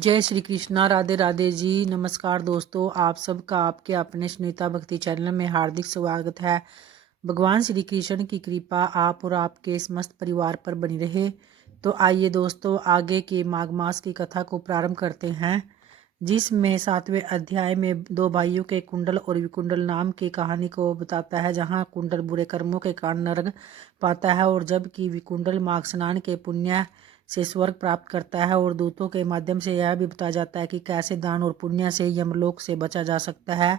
जय श्री कृष्णा। राधे राधे जी। नमस्कार दोस्तों, आप सबका आपके अपने सुनीता भक्ति चैनल में हार्दिक स्वागत है। भगवान श्री कृष्ण की कृपा आप और आपके समस्त परिवार पर बनी रहे। तो आइए दोस्तों, आगे के माघ मास की कथा को प्रारंभ करते हैं, जिसमें 7वें अध्याय में दो भाइयों के कुंडल और विकुंडल नाम की कहानी को बताता है। जहां कुंडल बुरे कर्मों के कारण नरक पाता है और जबकि विकुंडल माघ स्नान के पुण्य से स्वर्ग प्राप्त करता है। और दूतों के माध्यम से यह भी बताया जाता है कि कैसे दान और पुण्य से यमलोक से बचा जा सकता है।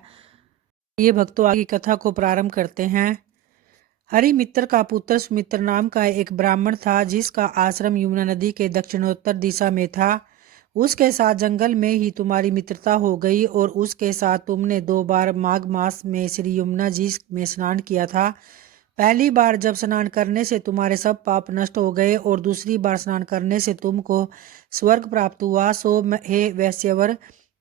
ये भक्तों आगे कथा को प्रारंभ करते हैं। हरिमित्र का पुत्र सुमित्र नाम का एक ब्राह्मण था, जिसका आश्रम यमुना नदी के दक्षिणोत्तर दिशा में था। उसके साथ जंगल में ही तुम्हारी मित्रता हो गई और उसके साथ तुमने 2 बार माघ मास में श्री यमुना जी में स्नान किया था। पहली बार जब स्नान करने से तुम्हारे सब पाप नष्ट हो गए और दूसरी बार स्नान करने से तुमको स्वर्ग प्राप्त हुआ। सो हे वैश्यवर,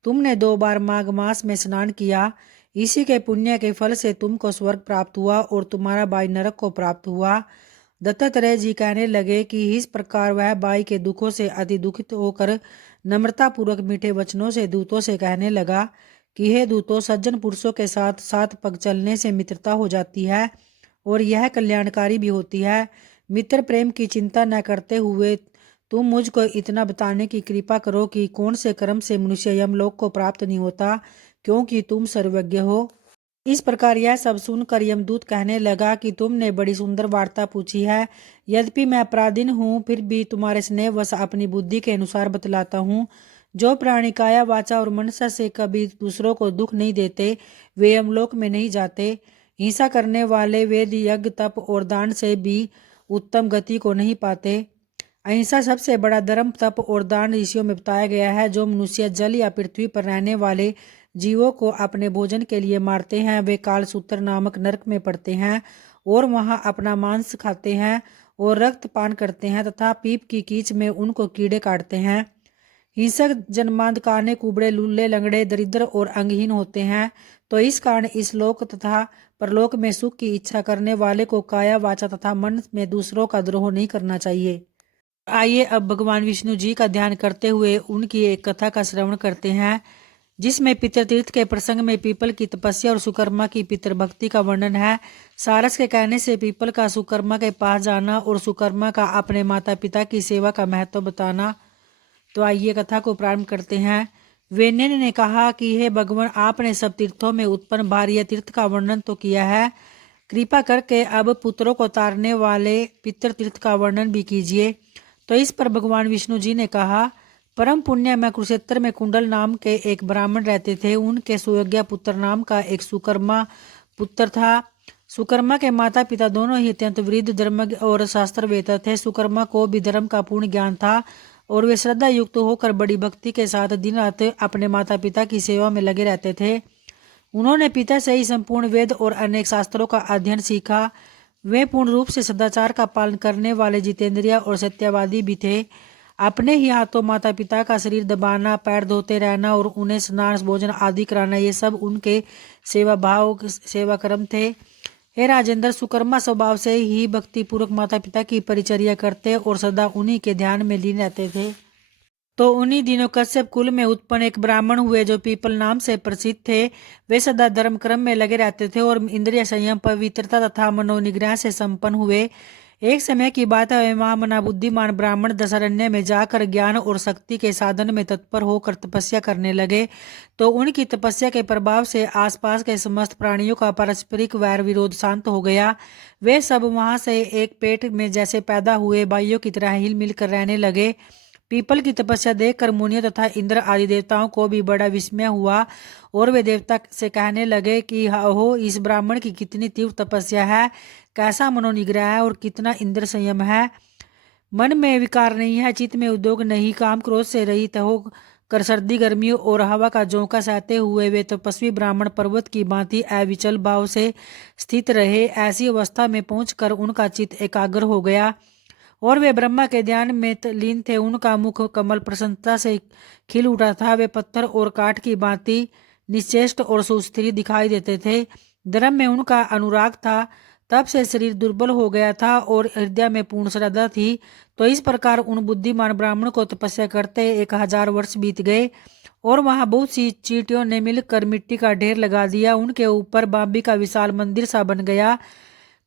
तुमने 2 बार माघ मास में स्नान किया, इसी के पुण्य के फल से तुमको स्वर्ग प्राप्त हुआ और तुम्हारा भाई नरक को प्राप्त हुआ। दत्तात्रेय जी कहने लगे कि इस प्रकार वह भाई के दुखों से अति दुखित होकर नम्रता पूर्वक मीठे वचनों से दूतों से कहने लगा कि हे दूतों, सज्जन पुरुषों के साथ 7 पग चलने से मित्रता हो जाती है और यह कल्याणकारी भी होती है। मित्र प्रेम की चिंता न करते हुए तुम मुझको इतना बताने की कृपा करो कि कौन से कर्म से मनुष्य यमलोक को प्राप्त नहीं होता, क्योंकि तुम सर्वज्ञ हो। इस प्रकार यह सब सुनकर यमदूत कहने लगा कि तुमने बड़ी सुंदर वार्ता पूछी है। यद्यपि मैं अपराधीन हूँ, फिर भी तुम्हारे स्नेहवश अपनी बुद्धि के अनुसार बतलाता हूँ। जो प्राणी काया वाचा और मनसा से कभी दूसरों को दुख नहीं देते, वे यमलोक में नहीं जाते। हिंसा करने वाले वेद यज्ञ तप और दान से भी उत्तम गति को नहीं पाते। अहिंसा सबसे बड़ा धर्म तप और दान ऋषियों में बताया गया है। जो मनुष्य जल या पृथ्वी पर रहने वाले जीवों को अपने भोजन के लिए मारते हैं, वे कालसूत्र नामक नरक में पड़ते हैं और वहां अपना मांस खाते हैं और रक्त पान करते हैं तथा पीप की कीच में उनको कीड़े काटते हैं। हिंसक जन्मांध काने कुबड़े लुल्ले लंगड़े दरिद्र और अंगहीन होते हैं। तो इस कारण इस लोक तथा परलोक में सुख की इच्छा करने वाले को काया वाचा तथा मन में दूसरों का द्रोह नहीं करना चाहिए। आइए अब भगवान विष्णु जी का ध्यान करते हुए उनकी एक कथा का श्रवण करते हैं, जिसमें पितृतीर्थ के प्रसंग में पीपल की तपस्या और सुकर्मा की पितृभक्ति का वर्णन है। सारस के कहने से पीपल का सुकर्मा के पास जाना और सुकर्मा का अपने माता पिता की सेवा का महत्व बताना। तो आइए कथा को प्रारंभ करते हैं। वेन्यन ने कहा कि हे भगवान, आपने सब तीर्थों में उत्पन्न भार्य तीर्थ का वर्णन तो किया है, कृपा करके अब पुत्रों को तारने वाले पितृ तीर्थ का वर्णन भी कीजिए। तो इस पर भगवान विष्णु जी ने कहा, परम पुण्य में कुरुक्षेत्र में कुंडल नाम के एक ब्राह्मण रहते थे। उनके सुयोग्य पुत्र नाम का एक सुकर्मा पुत्र था। सुकर्मा के माता पिता दोनों ही अत्यंत वृद्ध धर्मज्ञ और शास्त्रवेत्ता थे। सुकर्मा को भी धर्म का पूर्ण ज्ञान था और वे श्रद्धा युक्त होकर बड़ी भक्ति के साथ दिन रात अपने माता पिता की सेवा में लगे रहते थे। उन्होंने पिता से ही संपूर्ण वेद और अनेक शास्त्रों का अध्ययन सीखा। वे पूर्ण रूप से सदाचार का पालन करने वाले जितेंद्रिय और सत्यवादी भी थे। अपने ही हाथों माता पिता का शरीर दबाना, पैर धोते रहना और उन्हें स्नान भोजन आदि कराना, ये सब उनके सेवा कर्म थे। हे राजेंद्र, सुकर्मा स्वभाव से ही भक्ति पूर्वक माता पिता की परिचर्या करते और सदा उन्हीं के ध्यान में लीन रहते थे। तो उन्हीं दिनों कश्यप कुल में उत्पन्न एक ब्राह्मण हुए, जो पीपल नाम से प्रसिद्ध थे। वे सदा धर्म कर्म में लगे रहते थे और इंद्रिय संयम, पवित्रता तथा मनोनिग्रह से संपन्न हुए। एक समय की बात है, महामना बुद्धिमान ब्राह्मण दशारण्य में जाकर ज्ञान और शक्ति के साधन में तत्पर होकर तपस्या करने लगे। तो उनकी तपस्या के प्रभाव से आसपास के समस्त प्राणियों का पारस्परिक वैर विरोध शांत हो गया। वे सब वहां से एक पेट में जैसे पैदा हुए भाइयों की तरह हिल मिल कर रहने लगे। पीपल की तपस्या देखकर मुनियों तथा इंद्र आदि देवताओं को भी बड़ा विस्मय हुआ और वे देवता से कहने लगे कि हो, इस ब्राह्मण की कितनी तीव्र तपस्या है, कैसा मनोनिग्रह है और कितना इंद्र संयम है। मन में विकार नहीं है, चित्त में उद्योग नहीं, काम क्रोध से रहित हो कर सर्दी गर्मी और हवा का झोंका सहते हुए वे तपस्वी ब्राह्मण पर्वत की भांति अविचल भाव से स्थित रहे। ऐसी अवस्था में पहुंचकर उनका चित्त एकाग्र हो गया और वे ब्रह्मा के ध्यान में लीन थे। उनका मुख कमल प्रसन्नता से खिल उठा था। वे पत्थर और काठ की भांति निश्चेष्ट और सुस्थिर दिखाई देते थे। धर्म में उनका अनुराग था तब से शरीर दुर्बल हो गया था और हृदय में पूर्ण श्रद्धा थी। तो इस प्रकार उन बुद्धिमान ब्राह्मण को तपस्या करते 1000 वर्ष बीत गए और वहां बहुत सी चींटियों ने मिलकर मिट्टी का ढेर लगा दिया। उनके ऊपर बांबी का विशाल मंदिर सा बन गया।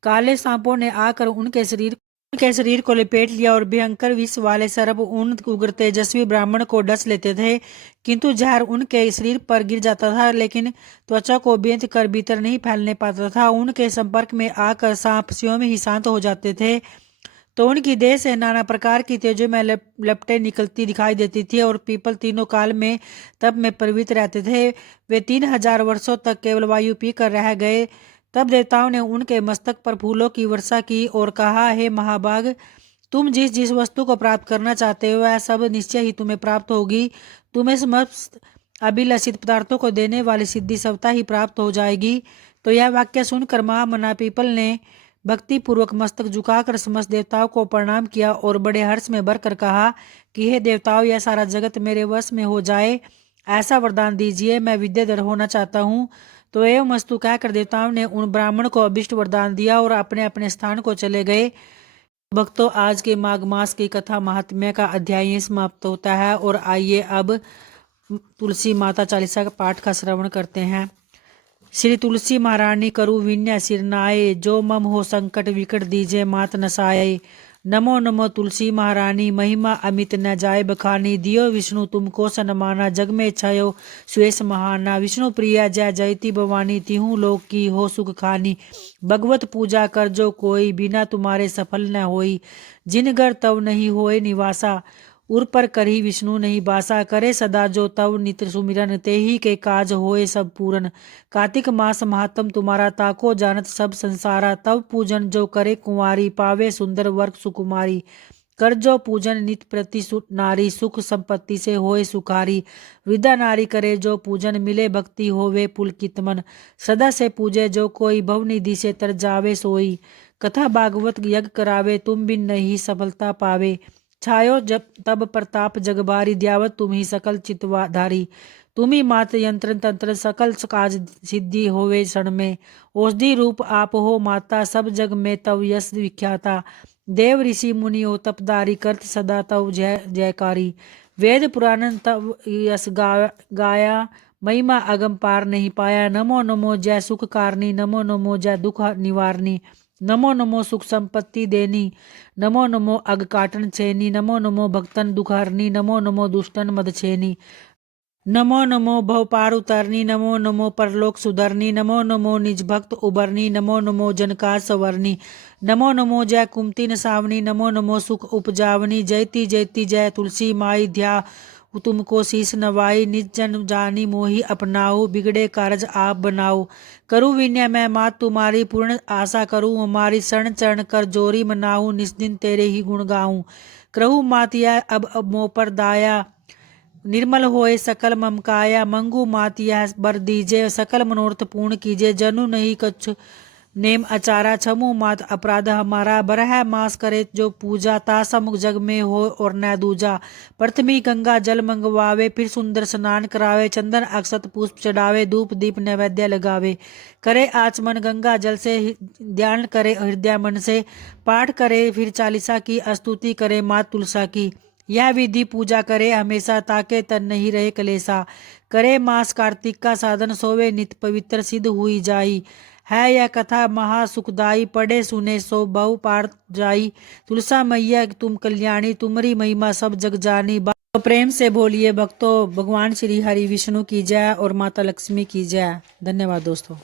काले सांपों ने आकर उनके शरीर को लपेट लिया और भयंकर विष वाले सर्प उन उग्र तेजस्वी ब्राह्मण को डस लेते थे, किंतु जहर उनके शरीर पर गिर जाता था, लेकिन त्वचा को बेंध कर भीतर नहीं फैलने पाता था। उनके संपर्क में आकर सांप स्वयं ही शांत हो जाते थे। तो उनकी देह से नाना प्रकार की तेजों में लपटें निकलती दिखाई देती थी और पीपल तीनों काल में तब में प्रवृत्त रहते थे। वे 3000 वर्षों तक केवल वायु पीकर रह गए। तब देवताओं ने उनके मस्तक पर फूलों की वर्षा की और कहा, हे महाभाग, तुम जिस जिस वस्तु को प्राप्त करना चाहते हो वह सब निश्चय ही तुम्हें प्राप्त होगी। तुम्हें समस्त अभिलषित पदार्थों को देने वाली सिद्धि स्वतः ही प्राप्त हो जाएगी। तो यह वाक्य सुनकर महामना पीपल ने भक्ति पूर्वक मस्तक झुकाकर समस्त देवताओं को प्रणाम किया और बड़े हर्ष में भरकर कहा कि हे देवताओं, यह सारा जगत मेरे वश में हो जाए, ऐसा वरदान दीजिए, मैं विद्याधर होना चाहता हूँ। तो एवं मस्तु कहकर देवताओं ने उन ब्राह्मण को अभिष्ट वरदान दिया और अपने अपने स्थान को चले गए। भक्तों, आज के माघ मास की कथा महात्म्य का अध्याय समाप्त होता है और आइए अब तुलसी माता चालीसा का पाठ का श्रवण करते हैं। श्री तुलसी महारानी करु विन्या सिरनाए, जो मम हो संकट विकट दीजे मात नसाए। नमो नमो तुलसी महारानी, महिमा अमित न जाए बखानी। दियो विष्णु तुमको सनमाना, जग में छयो सुयस महाना। विष्णु प्रिया जय जयति भवानी, तिहु लोक की हो सुख खानी। भगवत पूजा कर जो कोई, बिना तुम्हारे सफल न होई। जिन घर तव नहीं होए निवासा, उर पर करही विष्णु नहीं बासा। करे सदा जो तव नित्य सुमिरन, ते ही के काज होए सब पूरन। कार्तिक मास महात्म तुम्हारा, ताको जानत सब संसारा। तव पूजन जो करे कुंवारी, पावे सुंदर वर्ग सुकुमारी। कर जो पूजन नित प्रति नारी, सुख संपत्ति से होए सुखारी। विद्या नारी करे जो पूजन, मिले भक्ति होवे पुलकित मन। सदा से पूजे जो कोई, भवनिधि से तर जावे सोई। कथा भागवत यज्ञ करावे, तुम बिन नहीं सफलता पावे। छायो जब तब प्रताप जगबारी, द्यावत तुम ही सकल चितवाधारी। तुम ही मात्र यंत्र तंत्र, सकल काज सिद्धि होवे क्षण में। औषधि रूप आप हो माता, सब जग में तव यश विख्याता। देव ऋषि मुनि हो तपदारी, करत सदा तव जय जयकारी। वेद पुराण तव यश गाया, महिमा अगम पार नहीं पाया। नमो नमो जय सुख कारणी, नमो नमो जय दुख निवारणी। नमो नमो सुख संपत्ति देनी, नमो नमो अग काटन छेनी। नमो नमो भक्तन दुखहरनी, नमो नमो दुष्टन मद छेनी। नमो नमो भव पार उतरनी, नमो नमो परलोक सुधरनी। नमो नमो निज भक्त उबरनी, नमो नमो जनकाज सवरनी। नमो नमो जय कुमति नसावनी, नमो नमो सुख उपजावनी। जयति जयति जय तुलसी माई, ध्या तुमको शीस नवाई। निज जन जानी मोहि अपनाओ, बिगड़े कारज आप बनाओ। करु विनय मैं मात तुम्हारी, पूर्ण आशा करूँ हमारी। शरण चरण कर जोरी मनाऊँ, निस्दिन तेरे ही गुण गाऊँ। करहु मात यह अब मोह पर दाया, निर्मल होए सकल मम काया। मंगू मात यह बर दीजे, सकल मनोरथ पूर्ण कीजिए। जनु नहीं कछ नेम अचारा, छमु मात अपराध हमारा। बरह मास करे जो पूजा, ता समुख जग में हो और न दूजा। प्रथमी गंगा जल मंगवावे, फिर सुंदर स्नान करावे। चंदन अक्षत पुष्प चढ़ावे, धूप दीप नैवेद्य लगावे। करे आचमन गंगा जल से, ध्यान करे हृदय मन से। पाठ करे फिर चालीसा की, स्तुति करे मात तुलसा की। यह विधि पूजा करे हमेशा, ताके तन नहीं रहे कलेसा। करे मास कार्तिक का साधन, सोवे नित पवित्र सिद्ध हुई जाई। है यह कथा महा सुखदाई, पढ़े सुने सो बहु पार जाई। तुलसा मैया तुम कल्याणी, तुम्हारी महिमा सब जग जानी। तो प्रेम से बोलिए भक्तों, भगवान श्री हरि विष्णु की जय और माता लक्ष्मी की जय। धन्यवाद दोस्तों।